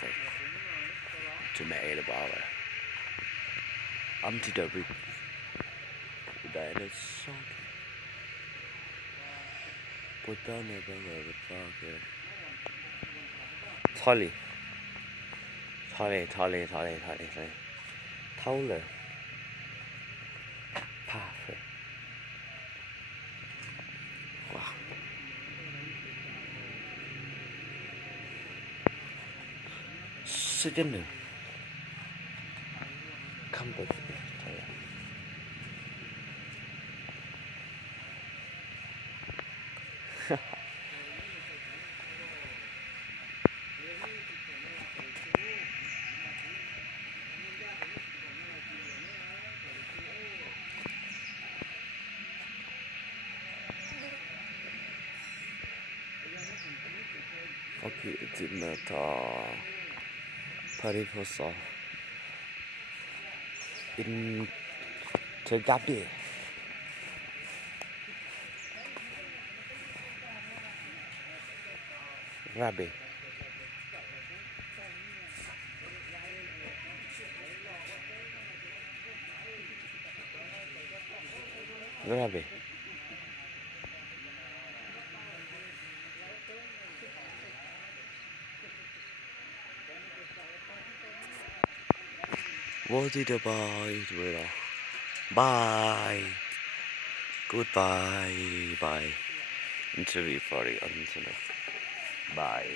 perfect to make the power. Empty the rib. That is so good. Put down the burger with burger. Tholi. Taller. Perfect. Wow. Sitting come back. Okay, it's in the Pariposa. In Tagabi. Rabbi. Rabbi. What did I buy? Bye. Goodbye. Bye. Interview for the internet. Bye.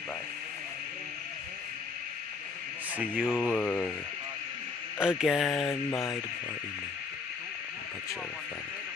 See you again, my department. Picture friend.